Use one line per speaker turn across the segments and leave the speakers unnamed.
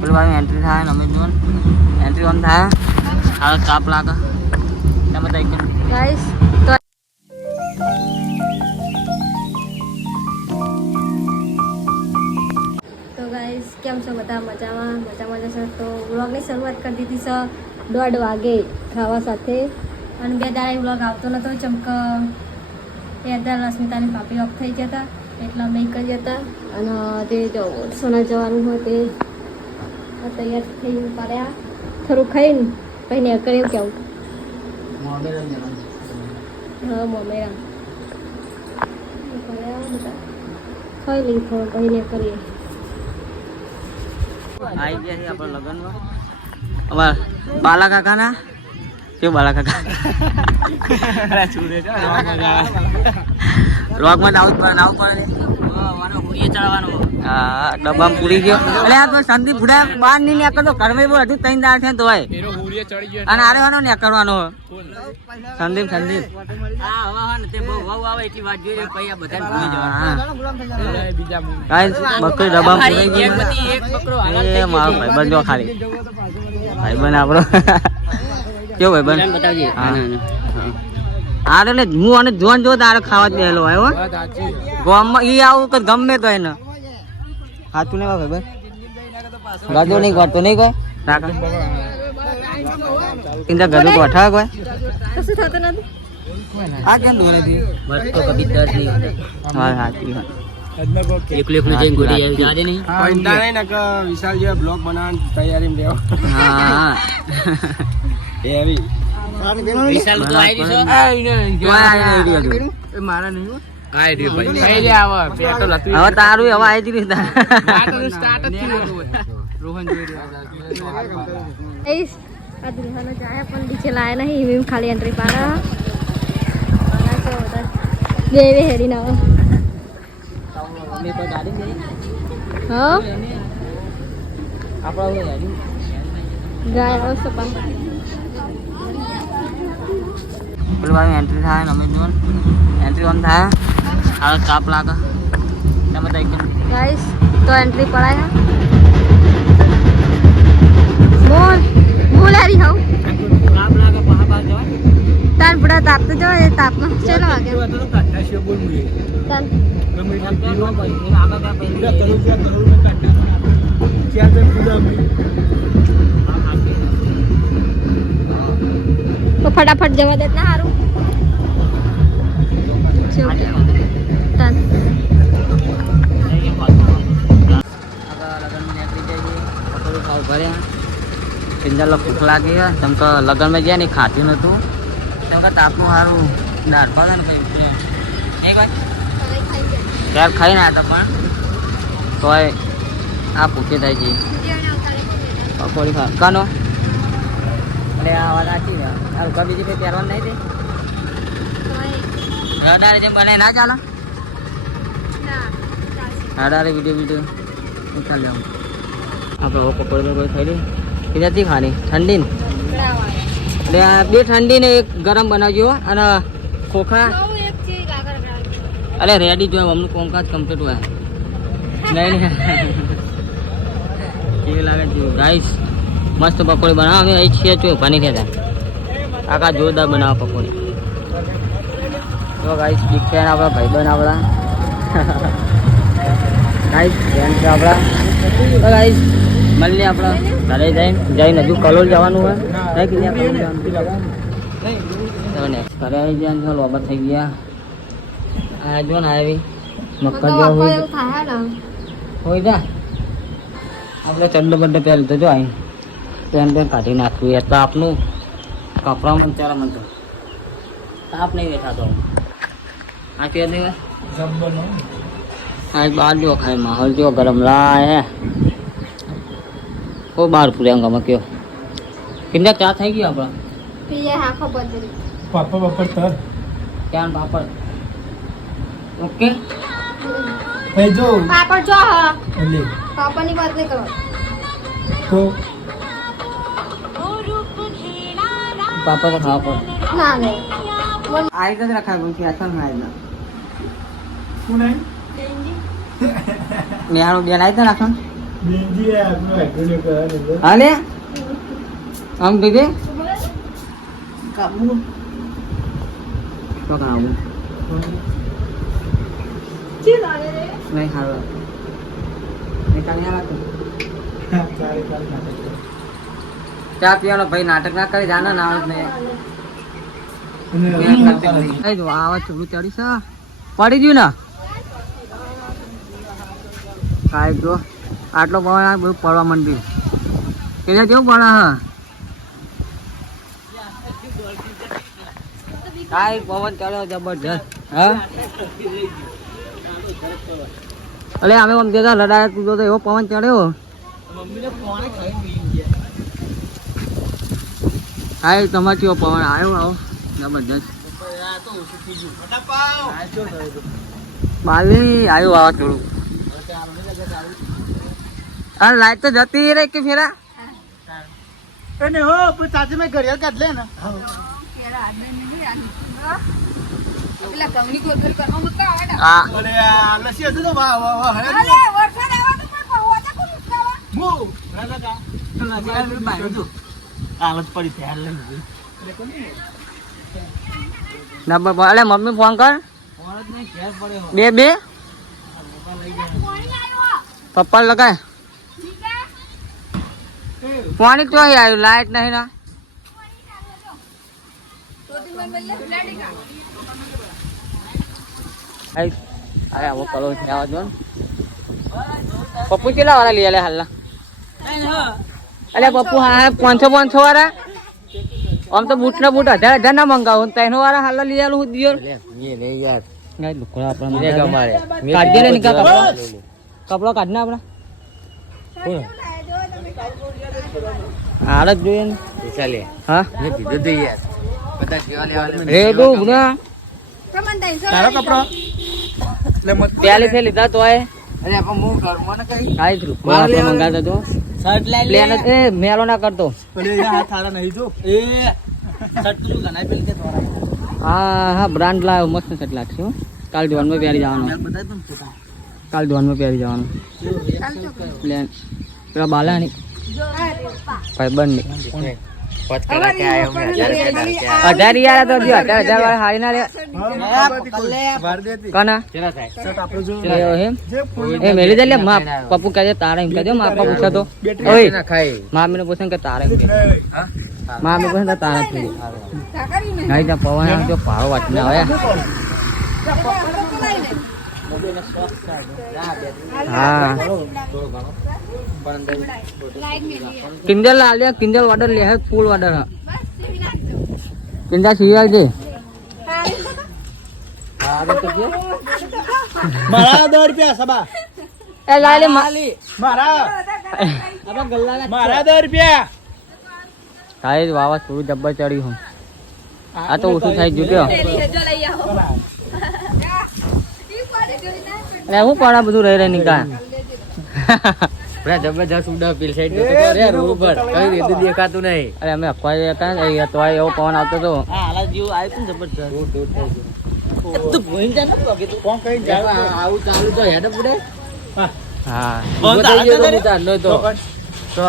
પેલું ભાઈ એન્ટ્રી થાય ને અમે જોન એન્ટ્રી ઓન થાય. હવે કાપ લાગે. તો
તો કેમ છો બધા? મજામાં? મજામાં જશો તો વ્લોગની શરૂઆત કરી દીધી છે દોઢ વાગે ખાવા સાથે. અને બે દાડે વ્લોગ આવતો નહોતો ચમક બે અત્યારે રશ્મિતાની પાપી ઓફ થઈ હતા. એટલે અમે કરી હતા. અને તે સોના જવાનું હોય તે આ તૈયાર થઈ પાડ્યા થોડું ખાઈને પછી ને કર્યું કેવું હા મમ્મી ખાઈ લઈ થોડું પછી ને કરીએ
આવી ગયા છે આપણા લગ્નમાં અમાર બાલા કાકાના કેવું બાલા કાકા રોગમાં નાવું પડે નાવું પડે હા ડબ્બામાં પૂરી ગયો. આ તો ભુડા બહાર નહીં નીકળતો ઘરમાં બહુ હજુ ત્રણ દાળ છે તો અને આરે વાનો નીકળવાનો. સંદીપ સંદીપ. બકરી ડબ્બામાં પૂરાઈ ગઈ. એ મારો ભાઈબંધ જો ખાલી. ભાઈબંધ આપણો. કેવો ભાઈબંધ હા. હા એટલે હું અને જોન જો તારે ખાવા જ બેહેલો આવ્યો ગામમાં ઈ આવું કે ગમે તો એને. હાથું નહીં ભાઈ ભાઈ? ગજો નહીં કરતો નહીં કોઈ? કાકા ઇંદા તો અઠા કોઈ?
કશું થતું નથી?
આ કેમ દોડે દી
બસ તો કભી દર્દ નહીં હોતા
હા હા
એકલું એકલું જઈને ગોળી આવી જાજે નહીં?
ને વિશાલ જેવા બ્લોગ બનાવવાની તૈયારી રહેવા.
હા.
એવી
વિશાલ તો આવી રહ્યો
આઈ.
એ મારા નહીં હો.
ભાઈ.
રે આવા. પેટ્રોલ
હવે તારું હવે આવી રહ્યું તાર.
સ્ટાર્ટ જ રોહન જોઈ રહ્યા.
એઈશ આ દુલ્હનો જાય પણ નીચે લાયા નહીં. એમ ખાલી એન્ટ્રી પાડે. બે બે હેરી ના હા ગાય પણ
પેલું ભાઈ એન્ટ્રી થાય ને અમે જોન એન્ટ્રી ઓન થાય. હવે કાપ લાગે. તમે તો એક
ગાઈસ તો એન્ટ્રી પડાય બોલ બોલ હારી હાવ.
કાપ લાગે બહાર પહા જવાય
તાન પડા તાપ તો જવાય એ તાપમાં ચલો તાન. તો ફટાફટ જવા દેત ના હારું. ભર્યા
પિંજર ભૂખ લાગી કેમ કે લગ્નમાં ગયા ને ખાતું નતું કેમ કે તાપનું સારું દાળ ભાત ને ભાઈ ક્યાર ખાઈ ના હતા પણ. તોય આ ભૂખી થાય છે પકોડી ખા કાનો? એટલે આ વાત છે આ રૂકા બીજી કઈ પહેરવાનું નહીં તે રડારે જેમ બને ના ચાલે? રડારે વીડિયો વીડિયો ઉતાર જાઉં આપણે હવે પકોડી પકોડી ખાઈ લઈએ કેટલાથી ખાની ઠંડી ને. એટલે આ બે ઠંડી ને એક ગરમ બનાવજો અને ખોખા. અરે રેડી જોઈએ અમનું કોમકાજ કમ્પ્લીટ હોય. નહીં નહીં. કેવી લાગે છે? ગાઈસ મસ્ત પકોડી બનાવો. અમે અહીં છીએ જો ભણી કહેતા આખા જોરદાર બનાવો પકોડી. તો ગાઈસ બિગ ફેન આપણા ભાઈબંધ આપણા. ગાઈસ ફેન છે આપણા. તો ગાઈસ મળીએ આપણા ઘરે જઈને. જઈને હજુ કલોલ જવાનું હોય. નહીં કે ત્યાં કલોલ જવાનું? ઘરે આવી ગયા છો લોબા થઈ ગયા. આ જો ને આવી. મક્કા જેવા હોય. હોય જા. આપણે ચડ્ડો બડ્ડો પહેલું તો જો અહીં પેન પેન કાઢી નાખ્યું એ તાપનું કપડામાં ચાલે મને તો તાપ નહીં બેઠાતો આ કે નહીં આ બાર જો ખાય માહોલ જો ગરમ લાય હે ઓ બાર પ્રિયંકામાં કયો કિંમત ચા થઈ ગઈ આપણા
પીએ હાખો બદલી
પાપા બાપા તર
ક્યાં પાપડ ઓકે
ભાઈ જો
પાપડ જો હા
એટલે
પાપડની વાત નહીં કરો
તો
પાપડ તો ખાવા પડે.
ના નહીં.
આ રીતે જ રખાય છે ફેશન ના આવી
શું નહીં?
મેહાણું બેન આવી તો રાખો હાલે આમ દીદી? તો કાં આવું નહીં સારું નહીં કાંઈ આવે ચા પીવાનો ભાઈ નાટક ના કરી જાના ના આવે ને. જો આવા ચૂડું ચડી છે. પડી ગયું ને? કાંઈ જો આટલો પવન આ બધું પડવા માંડ્યું. કે કેવું પડે હા? કાંઈ પવન ચડ્યો જબરજસ્ત હા? અરે અમે આમ જતા લડાયા તું તો એવો પવન ચડ્યો. હાય તમારે કેવો પવન આવ્યો આવો જબરજસ્ત બાલી આવ્યો આવા થોડું આ લાઈટ તો જતી રે કે ફેરા
એને હો પણ તાજે મેં ઘડિયાળ કાઢ લે ને
હા
અરે આ લસી હતું તો વાહ વાહ વાહ હે મુ રાજા કા હાલત પડી ધ્યાન લે
નંબર અરે મમ્મી ફોન કર બે બે પપ્પા લગાય. પાણી તો આવ્યું લાઈટ નહીં ના. અરે આવો કરો છે આવા જો. પપ્પુ કેટલા વાળા લઈ આલે હાલના? અલે પપ્પુ હા પાંચસો પાંચસો વાળા? આમ તો બૂટ ના બૂટ હજાર હજાર ના મંગાવો. તેનો વાળા હાલ લઈ આલું હું દિયો આપણા કાઢજે ને કપડો? કપડો કાઢ ના આપણા. હાલ જ જોઈએ ને. હા?
તારો કપડો? લે મત
લીધા તો આય આપણે મંગાતા તો? એ મેલો ના કરતો.
હાથ નહીં જો. એ પેલી
હા હા બ્રાન્ડ લાવ્યો મસ્ત સેટ લાગશે હો. કાલ ધોનમાં પહેરી જવાનો. કાલ ધોનમાં પહેરી જવાનું. પ્લેન. પેલા બાલાની. ભાઈ બંને હજાર યાર તો હજુ હજાર વાળા હારી ના લે. કના?
જો. જે
એ મેલી દે લે મા પપ્પુ કહે છે તારે એમ કહેજો માપા પૂછે તો. ઓય મામી ને પૂછે કે તારે એમ કે મામી પૂછે તારે જ નહીં ત્યાં પવન આવે પારો વાંચને આવે હા. કિંજલ લાલ કિંજલ વાડર લે ફૂલ વાડર હા. કિંજા સિવાય દે
મારા દો રૂપિયા સબા.
એ લાલી માલી
મારા મારા. દો રૂપિયા.
થાય વાવા થોડું જબ્બર ચડી હું. આ તો ઓછું થાય જુટ્યો પણ આ બધું રહી રહી નીકા
જબરજસ્ત ઉડા પીલ સાઈડ રે રોડ ઉપર. કઈ રીતે દેખાતું નહીં.
અરે અમે અખવાઈ હતા ને એ તો એવો પવન આવતો હતો.
હા હાલા જેવું આવ્યું તું જબરજસ્ત. તું ભોઈન જા ને પગે તું કોણ કઈ જા
આવું ચાલુ તો હેડ પડે.
હા.
કોણ તારા તો
ઉતાર નો તો. તો
તો.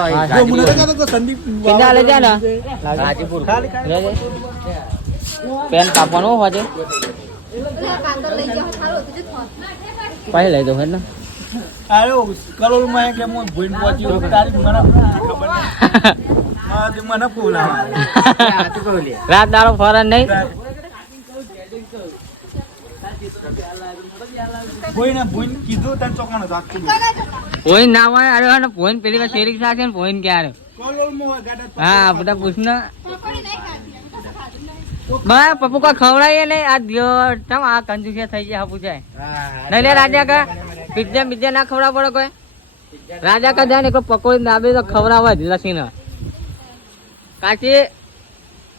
પેન કાપવાનો હોજે પછી લઈ દઉં એટલે
આયો કલોલમાં કે હું ભોઈન પહોંચ્યો તારી મને ખબર નહીં. મને બોલાવા
રાત દાડો ફરન નહીં. કોઈ ના હોય અરે ફોન પેલી વાર શેરી સાથે ને ફોન ક્યારે? હા બધા પૂછ ને બા પપ્પુ કોઈ ખવડાવીએ નહીં. આ દિયો આ કંજુસિયા થઈ ગયા જાય. નહીં લે રાજા કા પિઝા બીજા ના ખવડાવ પડે કોઈ? રાજા કા જાય ને કોઈ પકોડી દાબે તો ખવડાવવા જ લસીને. કાચી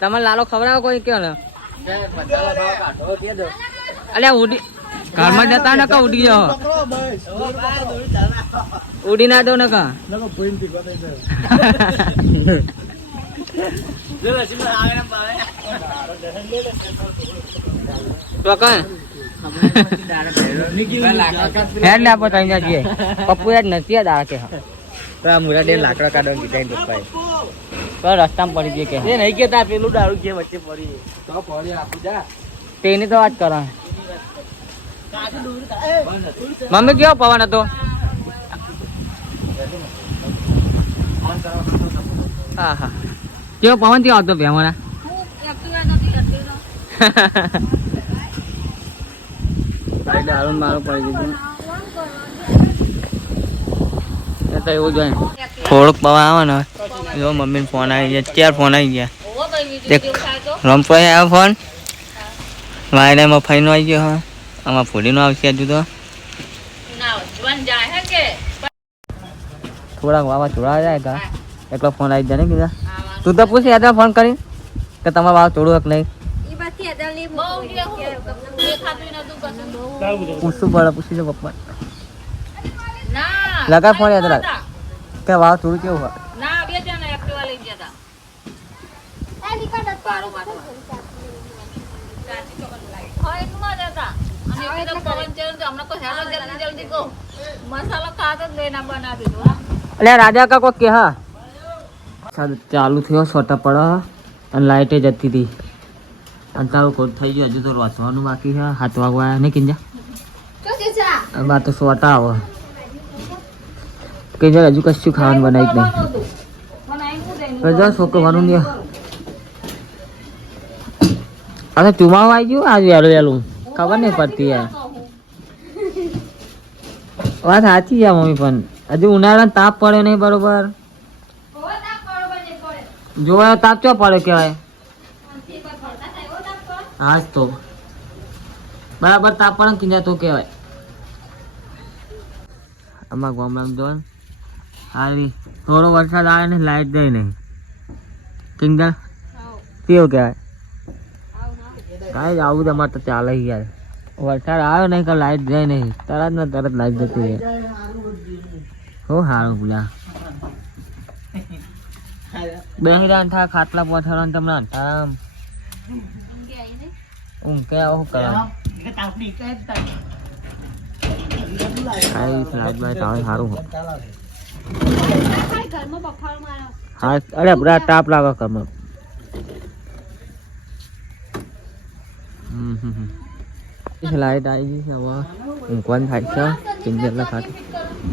તમે લાલો ખવડાવો કોઈ કયો ને? અલ્યા ઉડી ઘરમાં જતા ને કા ઉડી જાઓ? ઉડી ના દો ને કા હેડ જઈએ. પપ્પુ યાદ નથી યાદ આવે કે
મુરા ડે લાકડા કાઢવા કીધા પપ્પાએ.
તો રસ્તામાં પડી ગઈ કે
એ નહીં કેતા પેલું દારૂ કે વચ્ચે પડી.
તો પડી આપું જા
તેની તો વાત કરો. મમ્મી કેવો પવન હતો? હા હા. કેવો પવન કેવો આવતો ભાઈ દારૂ ને મારું પડી ગયું એ તો એવું જોઈએ થોડુંક પવન આવે ને જો ફોન આવી ગયા. ચાર ફોન આવી ગયા? એક રમતો આવ્યો ફોન મારે એમાં ફાઈનો આવી ગયો હા. આમાં ફૂલીનો આવશે હજુ તો. થોડાક વાવા ચોડા જાય કા એકલો ફોન આવી જાય ને કીધા. તું તો પૂછ યાદ ફોન કરી કે તમારા વાવ થોડું હક નહીં? પૂછવું પડે પૂછી. જો પપ્પા. લગા ફોન યાદ રાખ. કે વાવ થોડું કેવું હોય? એટલે રાજા કા કોઈ કે હા? સારું ચાલુ થયો સોટા પડો અને લાઇટે જતી હતી. અને તારું કોટ થઈ ગયું હજુ તો વાંચવાનું બાકી છે. હાથ વાગવા ને કિંજા? બા તો સોટા આવે. કિંજા જો હજુ કશું ખાવાનું બનાવી જ નહીં. રજા છોકરો ભરું નહીં. અરે ચુમાવું આવી ગયું? આજ વહેલું વહેલું. ખબર નહીં પડતી યાર. વાત સાચી છે મમ્મી પણ. હજુ ઉનાળાનો તાપ પડ્યો નહીં બરોબર. જોવા તાપ ચો પડ્યો કહેવાય? હા તો. બરાબર તાપ પણ તો કહેવાય. આમાં ગામડામાં જો ને હારી થોડો વરસાદ આવે ને લાઈટ જાય નહીં. કિંજલ કેવું કહેવાય? કાંઈ જ આવું તમારે તો ચાલે યાર. વરસાદ આવ્યો નહીં કે લાઈટ જાય નહીં. તરત ને તરત લાઈટ જતી રહે. હો સારું પેલા બેહી રહ્યા થા ખાટલા પથારા તમને અંધારામ ઊંઘ કે આવો શું કરવાનું કાંઈ લાઈટ બાઈટ આવે સારું હોય હા અરે બરા તાપ લાગે કમર હમ હમ હમ. લાઈટ આવી ગઈ છે હવે ઊંઘવાનું થાય છે કિંજલ ખાતે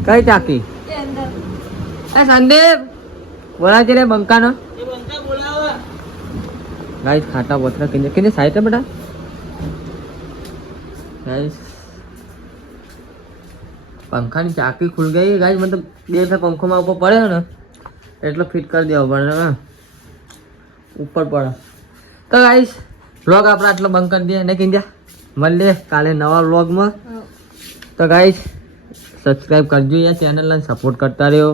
કઈ ચાકી એ સંદીપ બોલા છે રે બંકાનો. ગાઈસ ખાટા બોતરા કેને કેને સાઈડ બેટા. ગાઈસ. પંખાની ચાકી ખુલ ગઈ. ગાઈસ મતલબ બે પંખો પંખોમાં ઉપર પડે ને એટલો ફિટ કરી દેવો પડે ઉપર પડે. તો ગાઈસ વ્લોગ આપણે આટલો બંધ કરી દઈએ ને કિંજ્યા મળીએ કાલે નવા વ્લોગમાં તો ગાઈસ સબસ્ક્રાઈબ કરજો યા ચેનલને સપોર્ટ કરતા રહ્યો.